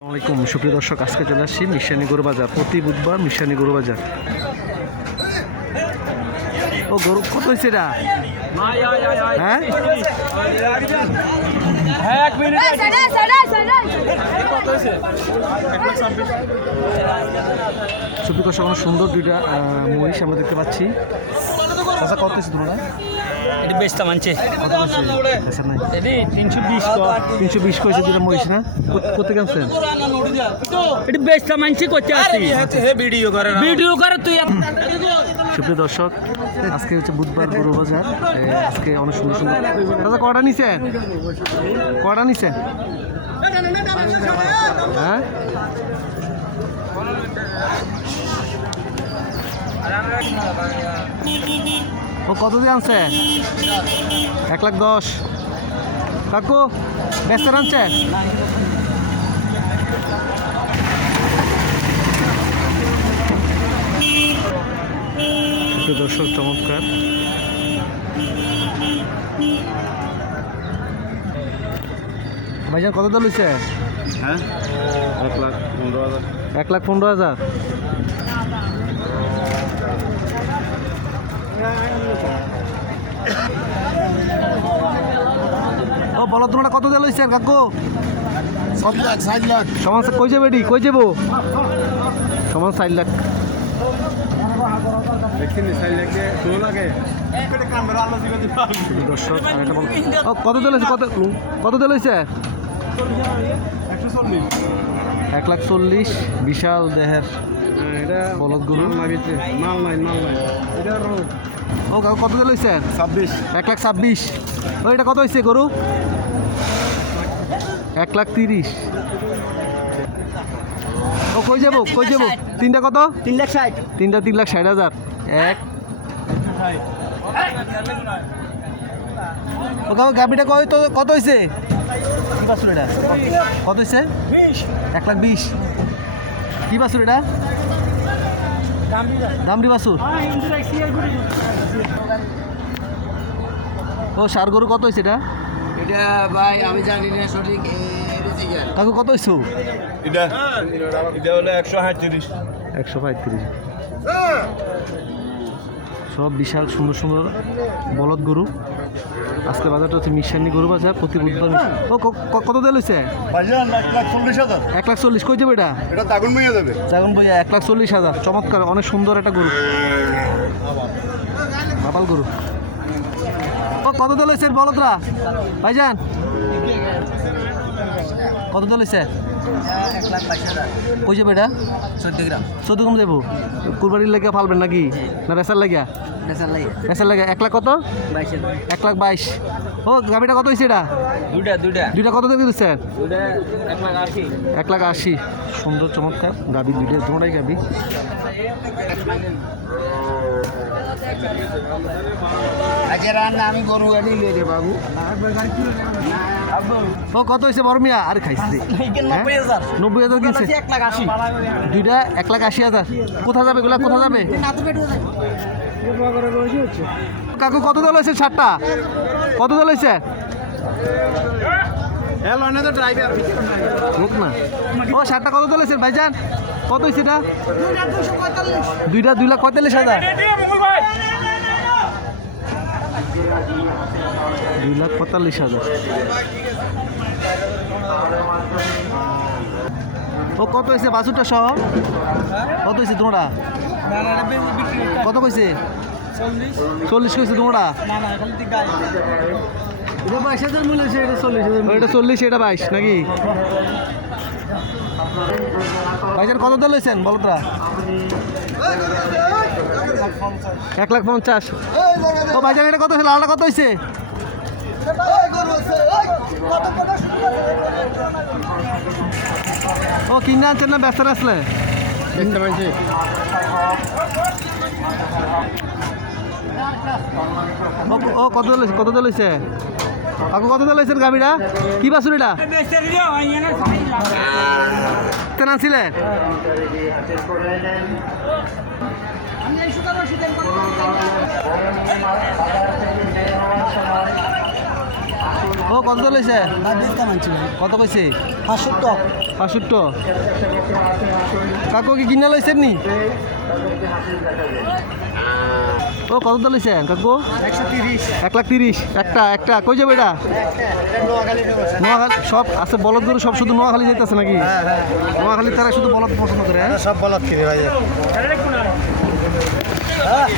আসসালামাইকুম সুপ্রিয় দর্শক, আজকে চলে আসছি মিশানি গরু বাজার। প্রতি বুধবার মিশানি গরু বাজার। ও, গরু কত হয়েছে এটা? হ্যাঁ? সুপ্রিয় দর্শক সুন্দর দুইটা মহিষ আমরা দেখতে পাচ্ছি। আচ্ছা কত হয়েছে তোমরা এটি বেচতে মানছে আচ্ছা নাই এটি তিনশো বিশ তিনশো বিশ করেছে দুটা মহিষ না কো- কোথেকে আনছেন এটি বেচতে মানছি করতে আসছি ভিডিও করে ভিডিও করে তুই সুপ্রিয় দর্শক আজকে হচ্ছে বুধবার গরু বাজার আজকে অনেক সুন্দর সুন্দর দাদা কটা নিছেন কটা নিছেন হ্যাঁ? ও কত দিয়ে আনছে? এক লাখ দশ। কাকু ব্যস্ত আনছে দর্শক চমৎকার। ভাইজান কত দল হয়েছে হ্যাঁ? এক লাখ পনেরো হাজার। এক লাখ পনেরো হাজার। বলো তোমরা কত দেল হয়েছে কাকু? সাত লাখ ষাট লাখ। সমান কই যাবে এটি? কই যাব? সমান ষাট লাখ। দিয়ে কত দেল কত কত চল্লিশ এক লাখ চল্লিশ। বিশাল দেহের এটা বলদ গরু। মাল নাই মাল নাই এটা ও কত দেল হয়েছে ছাব্বিশ। এক লাখ ছাব্বিশ। ও এটা কত হয়েছে গরু? এক লাখ তিরিশ। ও কই যাব? কই যাব? তিনটা কত? তিন লাখ ষাট। তিনটা তিন লাখ ষাট হাজার। এক। ও কাকু গাবিটা কয় তো কত হয়েছে কি বাসুর এটা? কত হয়েছে এক লাখ বিশ। কি বাসুর এটা? দামরি বাসুর ও সার গরু কত হয়েছে এটা? এটা ভাই আমি জানি না সঠিক কাকু কত হয়েছে এটা এটা হলো একশো সাঁত্রিশ একশো পঁয়ত্রিশ সব বিশাল সুন্দর সুন্দর বলদ গরু। আজকে বাজারটা হচ্ছে মিশানি গরু বাজার প্রতি বুধবার ও কত হয়েছে বাজার এক লাখ চল্লিশ কই যাবে এটা? এটা দাগুন যাবে ভাইয়া এক লাখ চল্লিশ হাজার। চমৎকার অনেক সুন্দর একটা গরু। বাপাল গরু। কত দল হয়েছে বলদরা? ভাইজান? কত দল হয়েছে? কই যাবে এটা? চোদ্দ গ্রাম চোদ্দ কম যাব। কুরবানির লেগে ফালবেন নাকি? না বেসার লাগিয়া বেচার লাগে। এক লাখ কত? এক লাখ বাইশ। ও গাবিটা কত হয়েছে এটা? দুইটা কত দিয়ে দিচ্ছেন? এক লাখ আশি। সুন্দর চমৎকার গাবি দুইটা তোমরাই গাবি আমি গরু গাড়ি লিয়ে রে বাবু। ও কত হয়েছে বড় মিয়া? আর খাইছি। নব্বই হাজার। নব্বই কিনছে? এক লাখ আশি। দুইটা এক লাখ আশি হাজার। কোথা যাবে এগুলা? কোথা যাবে? কাকু কত দল হয়েছে সাতটা? কত দল হয়েছে? হ্যালো না তো ড্রাইভার হোক না। ও সাতটা কত দল হয়েছে? ভাইজান কত হয়েছে এটা? দুইটা দুই লাখ পঁয়তাল্লিশ হাজার। দুই লাখ পঁয়তাল্লিশ হাজার। ও কত হয়েছে? বাসুরটা সহ? কত হয়েছে তোমরা? কত কইছে? চল্লিশ কইছে তোমরা? এটা বাইশ হাজার মূল্য আছে এটা চল্লিশ হাজার এটা চল্লিশ এটা বাইশ নাকি? ভাইজান কত দল হয়েছেন? বলতরা এক লাখ পঞ্চাশ। ও ভাইজান, এটা কত হয়েছে লালটা কত হয়েছে ও, কিনে আনছেন না? ব্যস্ত আসলে ও- কত কত দল হয়েছে কাকু কত দল হয়েছেন গাবিটা কি বাসুর এটা কেন আনছিলে ও কত হয়েছে কত কইছে? কাকু কি কিনা লাইছেন নি? ও কত দা লাইছেন কাকু? এক লাখ তিরিশ। একটা একটা। কই যাবে এটা? নোয়াখালী সব আছে বলদ গরু সব শুধু নোয়াখালী যাইতেছে নাকি? নোয়াখালী তারা শুধু বলদ পছন্দ করে হ্যাঁ? সব বলত কিনে ভাই। ¿verdad?